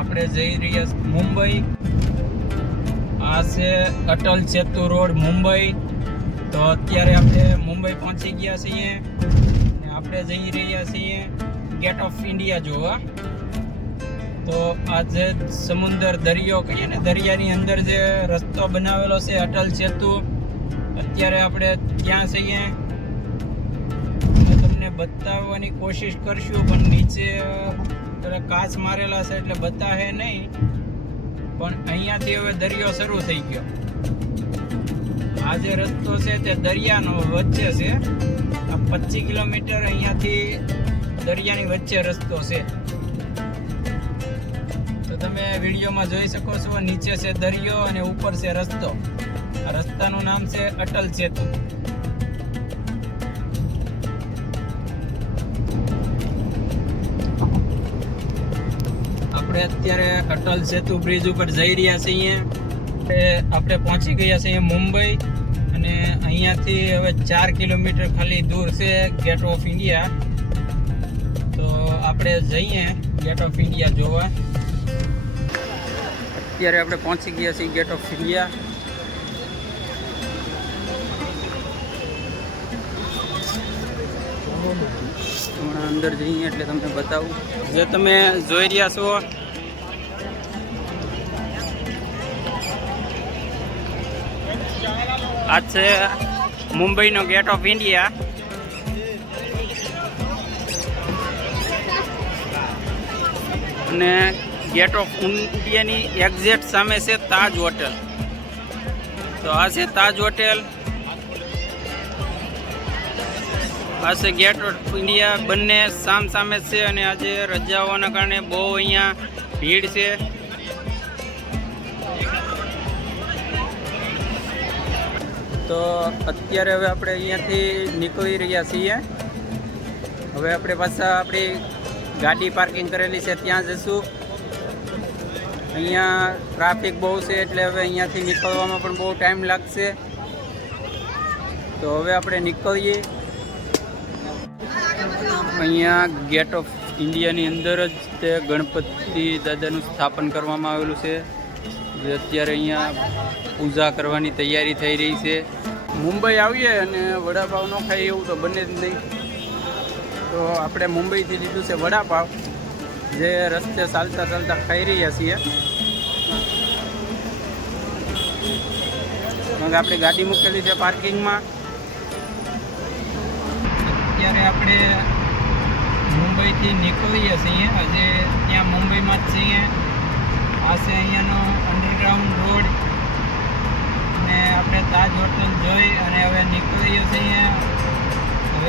આપણે જઈ રહ્યા મુંબઈ. આ છે અટલ સેતુ રોડ મુંબઈ. તો અત્યારે આપણે મુંબઈ પહોંચી ગયા છીએ અને આપણે જઈ રહ્યા છીએ ગેટ ઓફ ઇન્ડિયા જોવા. તો આ જે સમુદ્ર દરિયો કહીએ ને, દરિયાની અંદર જે રસ્તો બનાવેલો છે અટલ સેતુ, અત્યારે આપણે ત્યાં છીએ. તમને બતાવવાની કોશિશ કરશું પણ નીચે કાચ મારેલા છે એટલે બતાવે નહીં. પણ અહીંયાથી હવે દરિયો શરૂ થઈ ગયો. આ જે રસ્તો છે તે દરિયાનો વચ્ચે છે. આ 25 કિલોમીટર અહીંયાથી દરિયાની વચ્ચે રસ્તો છે. તો તમે વિડીયોમાં જોઈ શકો છો, નીચે છે દરિયો અને ઉપર છે રસ્તો. આ રસ્તાનું નામ છે અટલ સેતુ. આપણે અત્યારે અટલ સેતુ બ્રિજ ઉપર જઈ રહ્યા છીએ. આપણે પહોંચી ગયા છીએ મુંબઈ અને અહીંયાથી હવે 4 કિલોમીટર ખાલી દૂર છે ગેટ ઓફ ઇન્ડિયા. તો આપણે જઈએ ગેટ ઓફ ઇન્ડિયા જોવા. અત્યારે આપણે પહોંચી ગયા છીએ ગેટ ઓફ ઇન્ડિયા. હમણાં અંદર જઈએ એટલે તમને બતાવું. જે તમે જોઈ રહ્યા છો આ છે મુંબઈનો ગેટ ઓફ ઇન્ડિયા. અને ગેટ ઓફ ઇન્ડિયાની એક્ઝેક્ટ સામે છે તાજ હોટેલ. તો આ છે તાજ હોટેલ, આ છે ગેટ ઓફ ઇન્ડિયા. બંને સામ સામે છે અને આજે રજા હોવાના કારણે બહુ અહીંયા ભીડ છે. તો અત્યારે હવે આપણે અહીંયાથી નીકળી રહ્યા છીએ. હવે આપણે પાછા આપણી ગાડી પાર્કિંગ કરેલી છે ત્યાં જઈશું. અહીંયા ટ્રાફિક બહુ છે એટલે હવે અહીંયાથી નીકળવામાં પણ બહુ ટાઈમ લાગશે. તો હવે આપણે નીકળીએ. અહીંયા ગેટ ઓફ ઇન્ડિયાની અંદર જ તે ગણપતિ દાદાનું સ્થાપન કરવામાં આવેલું છે, જે અત્યારે અહીંયા પૂજા કરવાની તૈયારી થઈ રહી છે. મુંબઈ આવીએ અને વડાપાવ ન ખાઈએ એવું તો બને જ નહીં. તો આપણે મુંબઈથી લીધું છે વડાપાવ, જે રસ્તે ચાલતા ચાલતા ખાઈ રહ્યા છીએ. આપણે ગાડી મૂકેલી છે પાર્કિંગમાં. અત્યારે આપણે મુંબઈથી નીકળીએ છીએ. આજે ત્યાં મુંબઈમાં જ છીએ. આ છે અહીંયાનો અંડરગ્રાઉન્ડ રોડ અને આપણે તાજ હોટલ જોઈ અને હવે નીકળીએ છીએ